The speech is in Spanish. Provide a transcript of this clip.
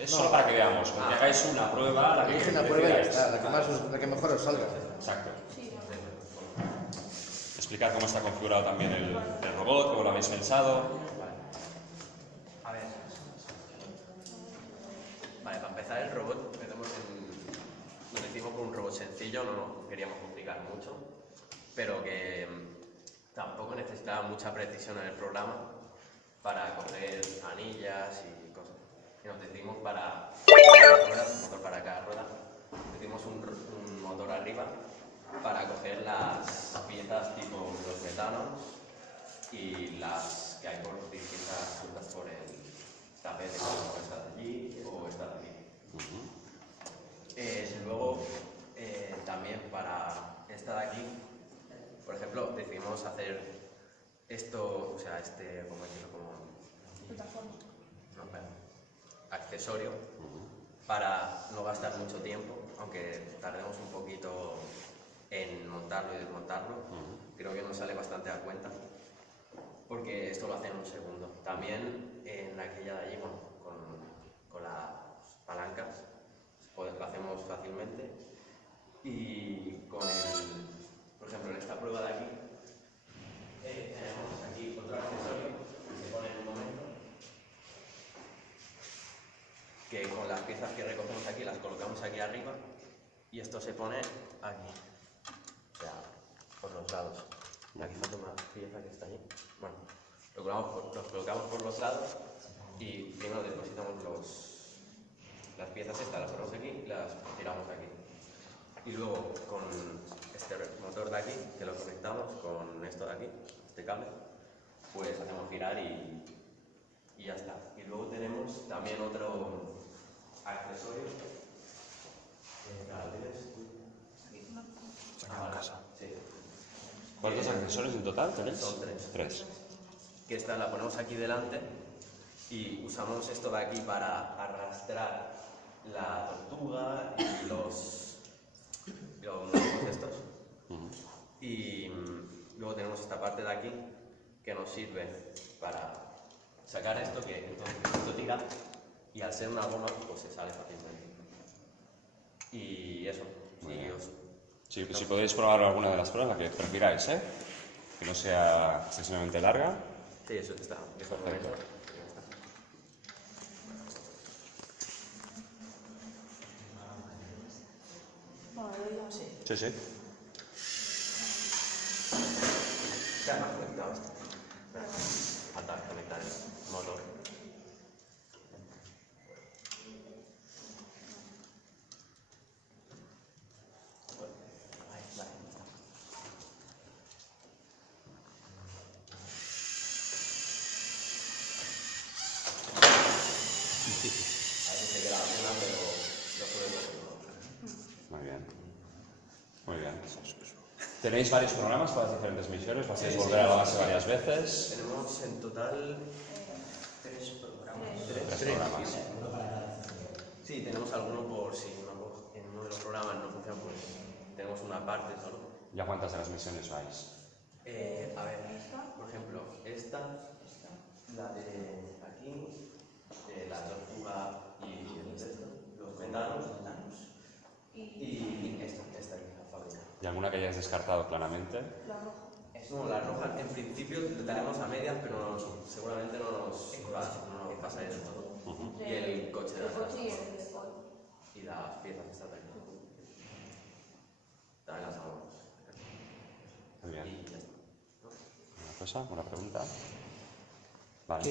Es solo para que veamos, porque hagáis una prueba, la que Elige una prueba y ya prefieráis. está, la que mejor os salga. Exacto. Explicar cómo está configurado también el robot, cómo lo habéis pensado. A ver. Vale, para empezar el robot, lo hicimos con un robot sencillo, no nos queríamos complicar mucho, pero que tampoco necesitaba mucha precisión en el programa para coger anillas y cosas. Y nos decidimos para un motor para cada rueda, decidimos un motor arriba para coger las piezas tipo los metanos y las que hay por distintas rutas por el tapete, como esta de allí o esta de aquí. Luego, también para esta de aquí, por ejemplo, decidimos hacer esto, o sea, ¿cómo decirlo? No, bueno, accesorio para no gastar mucho tiempo, aunque tardemos un poquito en montarlo y desmontarlo. Creo que nos sale bastante a cuenta, porque esto lo hace en un segundo. También en aquella de allí, bueno, con las palancas, pues lo hacemos fácilmente. Y con por ejemplo, en esta prueba de aquí, tenemos aquí otro accesorio que se pone en un momento, que con las piezas que recogemos aquí las colocamos aquí arriba y esto se pone aquí, o sea, por los lados. Y aquí falta una pieza que está allí. Bueno, los colocamos por los lados y primero depositamos las piezas estas, las ponemos aquí y las tiramos aquí. Y luego con este motor de aquí, que lo conectamos con esto de aquí, este cable, pues hacemos girar y ya está. Y luego tenemos también otro accesorio. Sí. ¿Cuántos accesorios en total tenéis? Son tres. Tres. Que esta la ponemos aquí delante y usamos esto de aquí para arrastrar la tortuga y los estos. Y luego tenemos esta parte de aquí que nos sirve para sacar esto, que entonces esto tira y al ser una goma pues se sale fácilmente. Y eso. Sí, pues si podéis probar alguna de las pruebas, la que prefiráis, ¿eh? Que no sea excesivamente larga. Sí, eso está. Perfecto. Sí, sí. Ya me has conectado esto. Falta conectar el motor. Muy bien. Muy bien. ¿Tenéis varios programas para las diferentes misiones? ¿Vais a volver a la base varias veces? Tenemos en total tres programas. Sí, tenemos alguno por si en uno de los programas no funciona, pues tenemos una parte solo. ¿Y a cuántas de las misiones vais? A ver, por ejemplo, esta, la de aquí, la tortuga y los metanos, y esta aquí, la fábrica. ¿Y alguna que hayáis descartado claramente? No, la roja en principio la tenemos a medias, pero seguramente no nos pasa eso. Y el coche de atrás. Y las piezas que están aquí. También las vamos. Muy bien. Y ya está. ¿Una cosa? ¿Una pregunta? Vale.